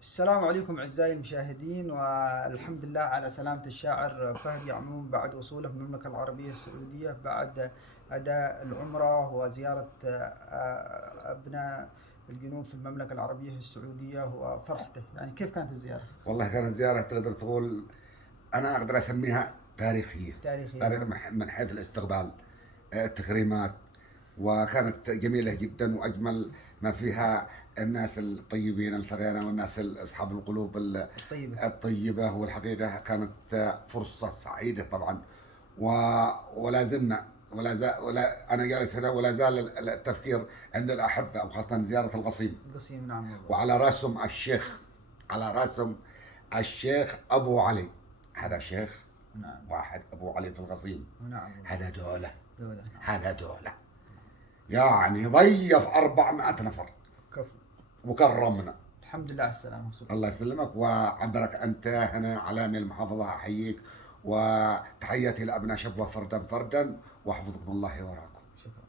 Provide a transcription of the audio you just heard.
السلام عليكم أعزائي المشاهدين، والحمد لله على سلامة الشاعر فهد يعمون بعد وصوله من المملكة العربية السعودية بعد أداء العمرة وزيارة أبناء الجنوب في المملكة العربية السعودية وفرحته. يعني كيف كانت الزيارة؟ والله كانت زيارة تقدر تقول أنا أقدر أسميها تاريخية. تاريخية، تاريخ نعم. من حيث الاستقبال، التكريمات، وكانت جميلة جدا وأجمل ما فيها. الناس الطيبين الثريانة والناس أصحاب القلوب الطيبة. الطيبة، والحقيقة كانت فرصة سعيدة طبعا. ولا زلنا ولا أنا جالس هنا ولا زال التفكير عند الأحبة، وخاصة زيارة القصيم، القصيم، نعم والله. وعلى راسهم الشيخ، على راسهم الشيخ ابو علي. هذا نعم. شيخ نعم. واحد ابو علي في القصيم. نعم والله. هذا دولة، دولة، نعم. هذا دولة. يعني ضيف 400 نفر كفو. وكرمنا. الحمد لله على السلامة. الله يسلمك وعبرك. انت هنا علامي المحافظة، احييك وتحياتي لابناء شبوة فردا فردا، واحفظكم الله وراكم. شكرا.